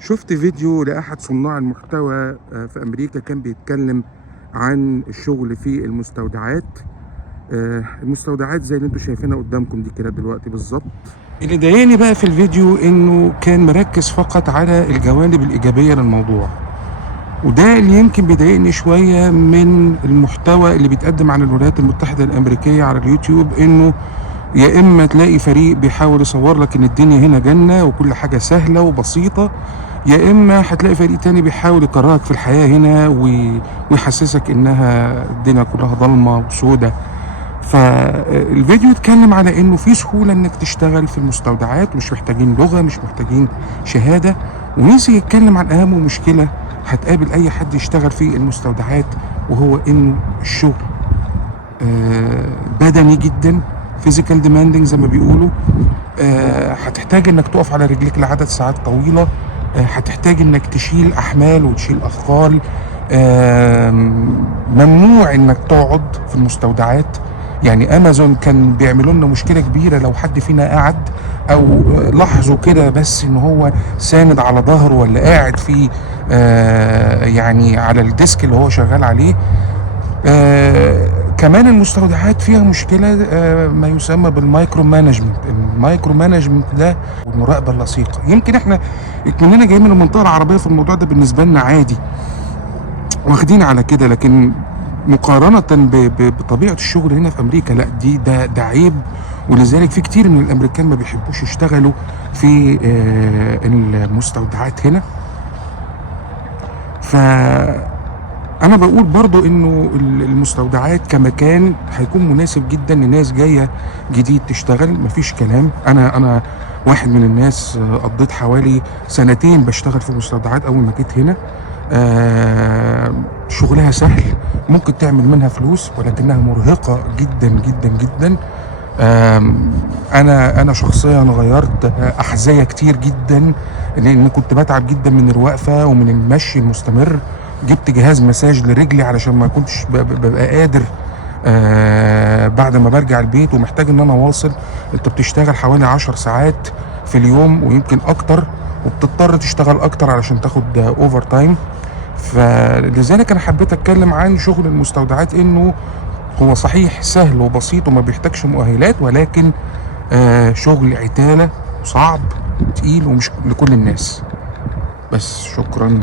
شفت فيديو لأحد صناع المحتوى في أمريكا، كان بيتكلم عن الشغل في المستودعات. المستودعات زي اللي انتوا شايفينها قدامكم دي كده دلوقتي بالظبط. اللي ضايقني بقى في الفيديو انه كان مركز فقط على الجوانب الإيجابية للموضوع، وده اللي يمكن بيضايقني شوية من المحتوى اللي بيتقدم عن الولايات المتحدة الأمريكية على اليوتيوب، انه يا اما تلاقي فريق بيحاول يصور لك ان الدنيا هنا جنة وكل حاجة سهلة وبسيطة، يا اما هتلاقي فريق تاني بيحاول يكرهك في الحياة هنا ويحسسك انها الدنيا كلها ضلمة وسودة. فالفيديو اتكلم على انه في سهولة انك تشتغل في المستودعات، مش محتاجين لغة، مش محتاجين شهادة، ونسي يتكلم عن اهم مشكلة هتقابل اي حد يشتغل في المستودعات، وهو انه الشغل بدني جدا، فيزيكال ديماندنج زي ما بيقولوا. هتحتاج انك تقف على رجليك لعدد ساعات طويلة، هتحتاج انك تشيل احمال وتشيل اثقال، ممنوع انك تقعد في المستودعات. يعني امازون كان بيعملوا لنا مشكله كبيره لو حد فينا قعد او لاحظوا كده بس ان هو ساند على ظهره ولا قاعد في يعني على الديسك اللي هو شغال عليه. كمان المستودعات فيها مشكلة ما يسمى بالمايكرو مانجمنت. المايكرو مانجمنت ده والمراقبة اللصيقة، يمكن احنا كلنا جايين من المنطقة العربية، في الموضوع ده بالنسبة لنا عادي، واخدين على كده، لكن مقارنة بطبيعة الشغل هنا في أمريكا لا، ده عيب. ولذلك في كتير من الأمريكان ما بيحبوش يشتغلوا في المستودعات هنا. أنا بقول برضو إنه المستودعات كمكان هيكون مناسب جدا لناس جاية جديد تشتغل، مفيش كلام. أنا واحد من الناس قضيت حوالي 2 بشتغل في مستودعات أول ما جيت هنا. شغلها سهل، ممكن تعمل منها فلوس، ولكنها مرهقة جدا جدا جدا. أنا شخصيا غيرت أحذية كتير جدا، لأن كنت بتعب جدا من الوقفة ومن المشي المستمر. جبت جهاز مساج لرجلي علشان ما كنتش ببقى قادر بعد ما برجع البيت ومحتاج ان انا اواصل. انت بتشتغل حوالي 10 ساعات في اليوم ويمكن اكتر، وبتضطر تشتغل اكتر علشان تاخد اوفر تايم. فلذلك انا حبيت اتكلم عن شغل المستودعات، انه هو صحيح سهل وبسيط وما بيحتاجش مؤهلات، ولكن شغل عتالة صعب تقيل ومش لكل الناس. بس شكرا.